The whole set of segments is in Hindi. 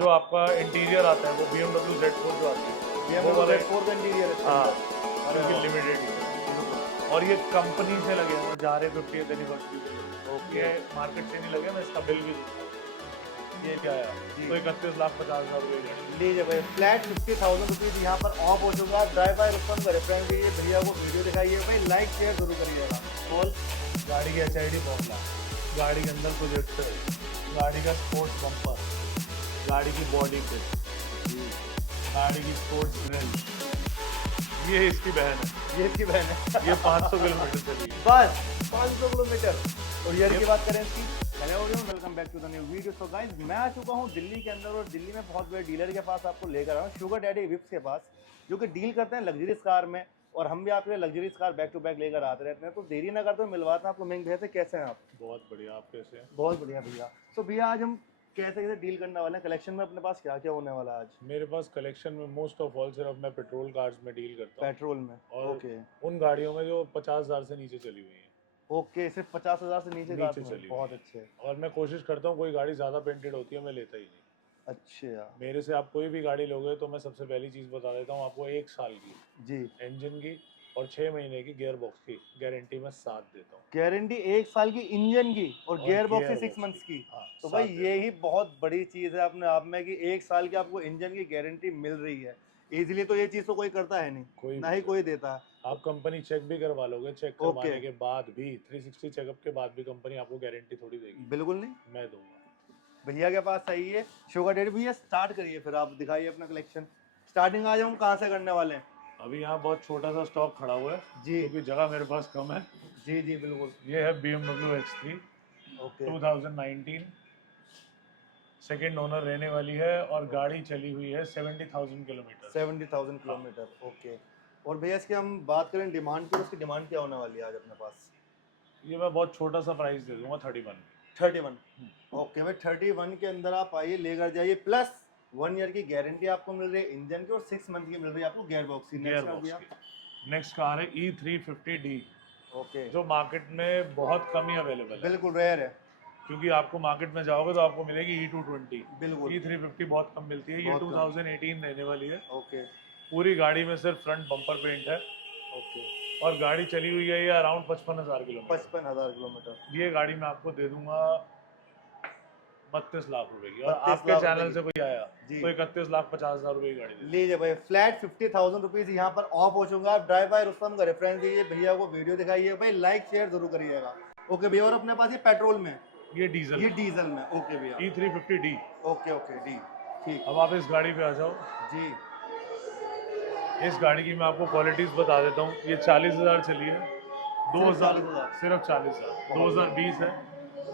जो आपका इंटीरियर आता है वो BMW Z4 जो आती है BMW Z4 का इंटीरियर है। हाँ, अरे लिमिटेड और ये कंपनी से लगे हुए जा रहे 50th एनिवर्सरी पे। ओके, मार्केट से नहीं लगे, मैं इसका बिल भी दूंगा। ये क्या है तो 31,50,000 रुपये लीजिए भाई, फ्लैट 50,000 रुपीज़ यहाँ पर ऑफ हो चुका है। ड्राइव बाय रुस्तम का रेफरेंस दीजिए, भैया को वीडियो दिखाइए भाई, लाइक शेयर जरूर करिएगा। और गाड़ी की HID फॉर्मूला, गाड़ी के अंदर प्रोजेक्टर, गाड़ी का स्पोर्ट्स बम्पर, गाड़ी की बॉडी किट, गाड़ी की स्पोर्ट्स ग्रिल, ये इसकी बहन है, ये इसकी बहन है। ये 500 किलोमीटर चली है। बस 500 किलोमीटर। और ईयर की बात करें इसकी, hello everyone, welcome back to the new video. So guys, मैं आ चुका हूँ दिल्ली के अंदर और दिल्ली में बहुत बड़े डीलर के पास आपको लेकर आया हूँ, शुगर डैडी विप्स के पास, जो कि डील करते हैं लग्जरीज कार में। और हम भी आपके लिए luxuries car back to back लेकर आते रहते हैं। तो देरी ना करते हुए मिलवाते हैं आपको मेन भैया से। कैसे हैं आप? बहुत बढ़िया, आप कैसे हैं? बहुत बढ़िया भैया। तो भैया आज हम कैसे कैसे डील करने वाले हैं, कलेक्शन में अपने पास क्या क्या होने वाला है आज? मेरे पास कलेक्शन में मोस्ट ऑफ ऑल सिर्फ मैं पेट्रोल कार्स में डील करता हूँ, पेट्रोल में। और ओके उन गाड़ियों में जो 50,000 से नीचे चली हुई है। ओके, सिर्फ 50,000 से नीचे नीचे में। चली हुई बहुत है। अच्छे। और मैं कोशिश करता हूँ कोई गाड़ी ज़्यादा पेंटेड होती है मैं लेता ही नहीं। अच्छा मेरे से आप कोई भी गाड़ी लोगे तो मैं सबसे पहली चीज़ बता देता हूँ आपको, 1 साल की जी इंजन की और 6 महीने की गियर बॉक्स की गारंटी मैं साथ देता हूँ। गारंटी 1 साल की इंजन की और गियर बॉक्स की 6 gearbox मंथ्स की। हाँ, तो साथ भाई देता ये ही बहुत बड़ी चीज़ है अपने आप में कि 1 साल की आपको इंजन की गारंटी मिल रही है। इजीली तो ये चीज़ तो कोई करता है नहीं, ना ही कोई देता है। हूँ। आप कंपनी चेक भी करवा लोगे, चेक करवाने के बाद भी 360 चेकअप के बाद भी कंपनी आपको गारंटी थोड़ी देगी। बिल्कुल नहीं, मैं दूंगा। भैया के पास सही है। शुगर डैडी भैया स्टार्ट करिए, फिर आप दिखाइए अपना कलेक्शन। स्टार्टिंग आज हम कहाँ से करने वाले हैं? अभी यहाँ बहुत छोटा सा स्टॉक खड़ा हुआ है जी क्योंकि जगह मेरे पास कम है। जी जी बिल्कुल। ये है BMW X3 okay 2019, second owner रहने वाली है और गाड़ी चली हुई है 70,000 किलोमीटर। 70,000 किलोमीटर। ओके, और भैया इसकी हम बात करें डिमांड की, उसकी डिमांड क्या होने वाली है आज अपने पास? ये मैं बहुत छोटा सा प्राइस दे दूंगा, 31। 31। ओके भाई, 31 के अंदर आप आइए, लेकर जाइए। प्लस 1 ईयर की गारंटी आपको मिल रही है इंजन की और 6 मंथ की मिल रही है आपको गियर बॉक्स की। नेक्स्ट कार है E350D, ओके, जो मार्केट में बहुत कम ही अवेलेबल है, बिल्कुल रेयर है। क्योंकि आपको मार्केट में जाओगे तो आपको मिलेगी E220। बिल्कुल E350 बहुत कम मिलती है। ये बहुत कम। 2018 रहने वाली है। ओके पूरी गाड़ी में सिर्फ फ्रंट बम्पर पेंट है ओके, और गाड़ी चली हुई है ये अराउंड 55,000 किलोमीटर। 55,000 किलोमीटर। ये गाड़ी मैं आपको दे दूंगा 32 लाख रुपए की, और 32 आपके लाख चैनल रुपए से कोई आया जी। तो 31,50,000 रुपए की गाड़ी दे। लीजिए भाई, फ्लैट 50,000 रुपीज़ यहाँ पर ऑफ हो चुका है। ड्राइव बाय रुस्तम का रेफरेंस दीजिए, भैया को वीडियो दिखाइए भाई, लाइक शेयर जरूर करिएगा। ओके भैया, और अपने पास ये पेट्रोल में, ये डीजल, ये डीजल में। ओके भैया, E350D। ओके ओके डी, ठीक। अब आप इस गाड़ी पे आ जाओ। जी इस गाड़ी की मैं आपको क्वालिटीज बता देता हूँ। ये 40,000 चली है, 2000 सिर्फ 40,000, 2020 है,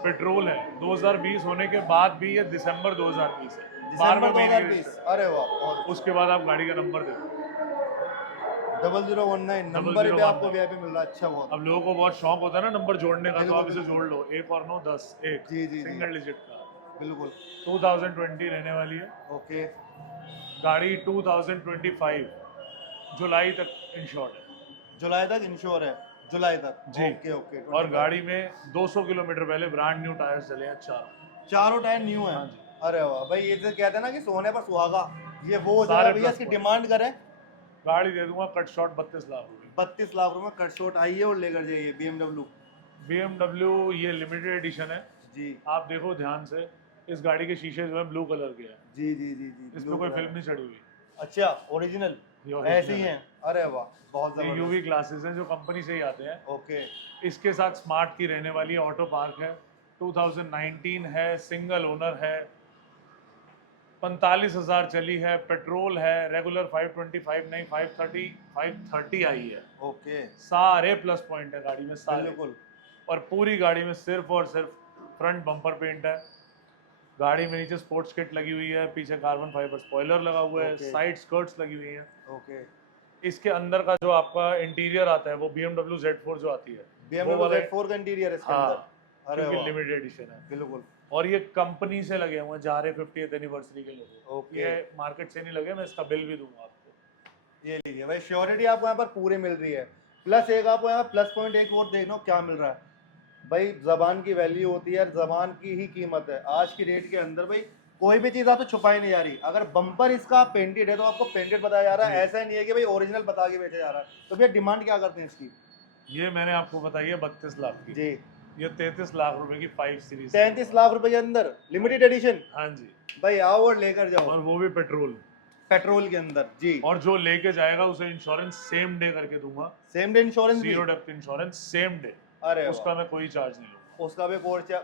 पेट्रोल है। 2020 होने के बाद भी ये दिसंबर 2020 है, दिसंबर 2020। अरे वाह, और उसके बाद आप गाड़ी का नंबर देखो, 0019 नंबर भी आपको वीआईपी मिल रहा है। अच्छा, बहुत। अब लोगों को बहुत शौक होता है ना नंबर जोड़ने का, तो आप इसे जोड़ लो। 1 और 9 10, एक जी जी सिंगल डिजिट का। बिल्कुल। 2020 रहने वाली है। ओके, गाड़ी 2025 जुलाई तक इंश्योर्ड है। जुलाई तक इंश्योर है, जुलाई तक जी। Okay okay. और गाड़ी में 200 किलोमीटर पहले ब्रांड न्यू टायर्स चले हैं, चारों टायर न्यू है। हाँ जी। अरे वाह भाई, ये जो कहते हैं ना कि सोने पर सुहागा, ये वो हो सारे जाएगा भैया। plus इसकी point। डिमांड करें, गाड़ी दे दूंगा कट शॉट 32 लाख रुपए। 32 लाख रुपए कट शॉट। आइए और लेकर जाइए BMW ये लिमिटेड एडिशन है जी। आप देखो ध्यान से, इस गाड़ी के शीशे जो है ब्लू कलर के हैं, जी जी जी जी, इस पे कोई फिल्म नहीं चढ़ी हुई। अच्छा, ओरिजिनल ऐसे ही हैं। अरे वाह, बहुत ये जबरदस्त। यूवी ग्लासेस हैं जो कंपनी से ही आते हैं। ओके, इसके साथ स्मार्ट की रहने वाली है, ऑटो पार्क है, 2019 है, सिंगल ओनर है, 45,000 चली है, पेट्रोल है, रेगुलर 525 नहीं 530 आई है। ओके, सारे प्लस पॉइंट है गाड़ी में, सारे। बिल्कुल। और पूरी गाड़ी में सिर्फ और सिर्फ फ्रंट बम्पर पेंट है। गाड़ी में नीचे स्पोर्ट्स किट लगी हुई है, पीछे कार्बन फाइबर स्पॉइलर लगा हुआ है, साइड स्कर्ट्स लगी हुई हैं। ओके, इसके अंदर का जो आपका इंटीरियर आता है वो BMW Z4 जो आती है, BMW Z4 का इंटीरियर है इसके अंदर। अरे वाह, लिमिटेड एडिशन है बिल्कुल। और ये कंपनी से लगे हुए हैं, जा रहे 50th एनिवर्सरी के लोगों। ओके, ये मार्केट से नहीं लगे, मैं इसका बिल भी दूंगा आपको। ये लीजिए भाई, श्योरिटी आपको यहाँ पर पूरी मिल रही है। प्लस एक आपको यहाँ प्लस पॉइंट एक और देखना क्या मिल रहा है भाई। जबान की वैल्यू होती है, जबान की ही कीमत है आज की डेट के अंदर भाई। कोई भी चीज आपको छुपाई नहीं जा रही। अगर बम्पर इसका पेंटेड है तो आपको पेंटेड बताया जा रहा है, ऐसा नहीं है कि भाई ओरिजिनल बता के बेचा जा रहा है। तो भैया डिमांड क्या करते हैं इसकी? ये मैंने आपको बताई है 32 लाख की। जी, ये 33 लाख रुपए की 5 सीरीज 33 लाख रुपए के अंदर लिमिटेड एडिशन। हाँ जी, भाई आओ और लेकर जाओ, और वो भी पेट्रोल। पेट्रोल के अंदर जी। और जो लेके जाएगा उसे इंश्योरेंस सेम डे करके दूंगा, सेम डे इंश्योरेंस भी? Zero depth insurance same day. अरे उसका मैं कोई चार्ज नहीं लूंगा। उसका भी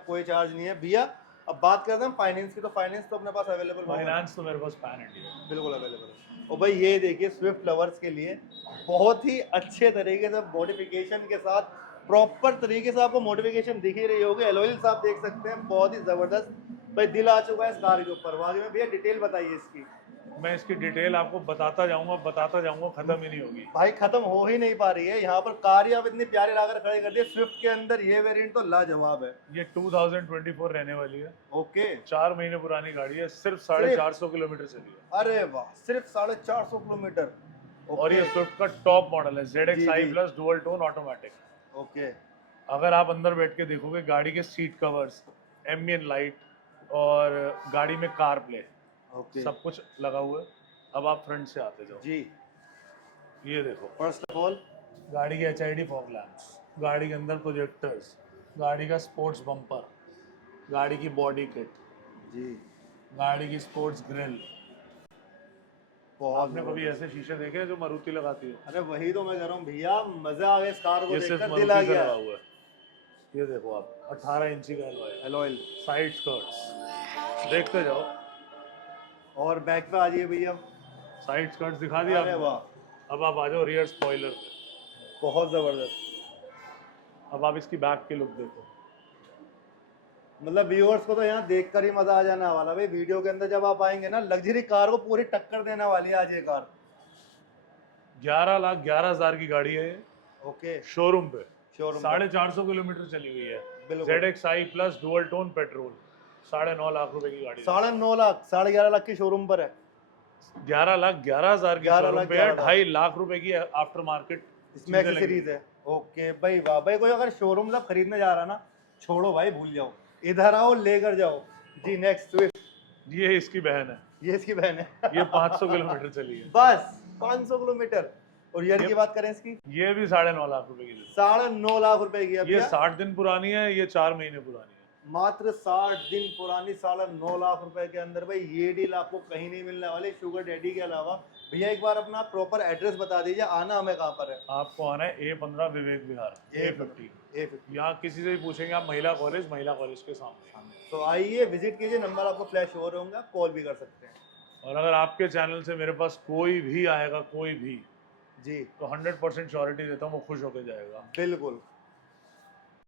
कोई चार्ज नहीं है भैया। अब बात करते हैं फाइनेंस की, तो फाइनेंस तो अपने पास अवेलेबल होगा। फाइनेंस तो मेरे पास पैन इंडिया बिल्कुल अवेलेबल है। और भाई ये देखिए स्विफ्ट लवर्स के लिए बहुत ही अच्छे तरीके से मॉडिफिकेशन के साथ, प्रॉपर तरीके से आपको मॉडिफिकेशन दिख ही रही होगी। एलॉयल्स आप देख सकते हैं, बहुत ही जबरदस्त। भाई दिल आ चुका है इस कार के ऊपर। आगे में भैया डिटेल बताइए इसकी। मैं इसकी डिटेल आपको बताता जाऊंगा, खत्म ही नहीं होगी। भाई खत्म हो ही नहीं पा रही है। यहाँ पर कार ही आप इतनी प्यारी लाकर खड़े कर दिए। स्विफ्ट के अंदर ये वेरिएंट तो लाजवाब है। ये 2024 रहने वाली है। ओके, 4 महीने पुरानी गाड़ी है, सिर्फ 450 किलोमीटर चली है। अरे वाह, सिर्फ 450 किलोमीटर। और ये स्विफ्ट का टॉप मॉडल है, ZXi जी। Plus dual tone automatic. Okay, अगर आप अंदर बैठ के देखोगे, गाड़ी के सीट कवर्स, एम्बियंट लाइट और गाड़ी में कार प्ले ओके सब कुछ लगा हुआ है। अब आप फ्रंट से आते जाओ, जी। ये देखो। फर्स्ट ऑफ ऑल गाड़ी के HID फॉग लैंप्स, गाड़ी के अंदर प्रोजेक्टर्स, गाड़ी का स्पोर्ट्स बम्पर, गाड़ी की बॉडी किट जी, गाड़ी की स्पोर्ट्स ग्रिल। बहुत आपने कभी ऐसे शीशे देखे हैं जो मारुति लगाती है? अरे वही तो मैं कह रहा हूँ भैया, मजा आ गया इस कार को ये सिर्फ देखकर, दिल आ मारुति से गया। लगा हुआ है। ये देखो आप, 18 इंची का एलॉयल। साइड स्कर्ट्स, देखते जाओ। और बैक पे आ जाइए भैया। साइड स्कर्ट्स दिखा दिया अरे आपने। वाह, अब आप आ जाओ रियर स्पॉइलर पे। बहुत जबरदस्त। अब आप इसकी बैक की लुक देखो। मतलब व्यूअर्स को तो यहाँ देखकर ही मजा आ जाने वाला। भाई वीडियो के अंदर जब आप आएंगे ना, लग्जरी कार को पूरी टक्कर देने वाली है आज ये कार। 11,11,000 की गाड़ी है ये, ओके, शोरूम पे शोरूम 450 किलोमीटर चली हुई है। बिल्कुल। ZXi plus dual tone petrol, 9.5 lakh रुपए की गाड़ी। 9.5 लाख, 11.5 लाख की शोरूम पर है। 11,11,000 की 11 शोरूम लाख, पे है। 11 लाख। 2.5 लाख रुपए की आफ्टर मार्केट इसमें एक्सेसरीज है। ओके भाई वाह। भाई कोई अगर शोरूम से खरीदने जा रहा ना, छोड़ो भाई, भूल जाओ, इधर आओ लेकर जाओ जी। नेक्स्ट स्विफ्ट, ये इसकी बहन है, ये इसकी बहन है। ये 500 किलोमीटर चली है। बस 500 किलोमीटर। और ईयर की बात करें इसकी, ये भी 9.5 लाख रुपए की। 9.5 लाख रुपए की है ये भैया। 60 दिन पुरानी है, ये 4 महीने पुरानी है। मात्र 60 दिन पुरानी 9.5 लाख रुपए के अंदर। भाई ये डील आपको कहीं नहीं मिलने वाली शुगर डैडी के अलावा। भैया एक बार अपना प्रॉपर एड्रेस बता दीजिए, आना हमें कहाँ पर है? आपको आना है A15 विवेक विहार, A50। यहाँ किसी से भी पूछेंगे आप, महिला कॉलेज के सामने। तो आइए, विजिट कीजिए। नंबर आपको फ्लैश हो रहे होंगे, आप कॉल भी कर सकते हैं। और अगर आपके चैनल से मेरे पास कोई भी आएगा, कोई भी जी तो 100% श्योरिटी देता हूँ, वो खुश होकर जाएगा। बिल्कुल।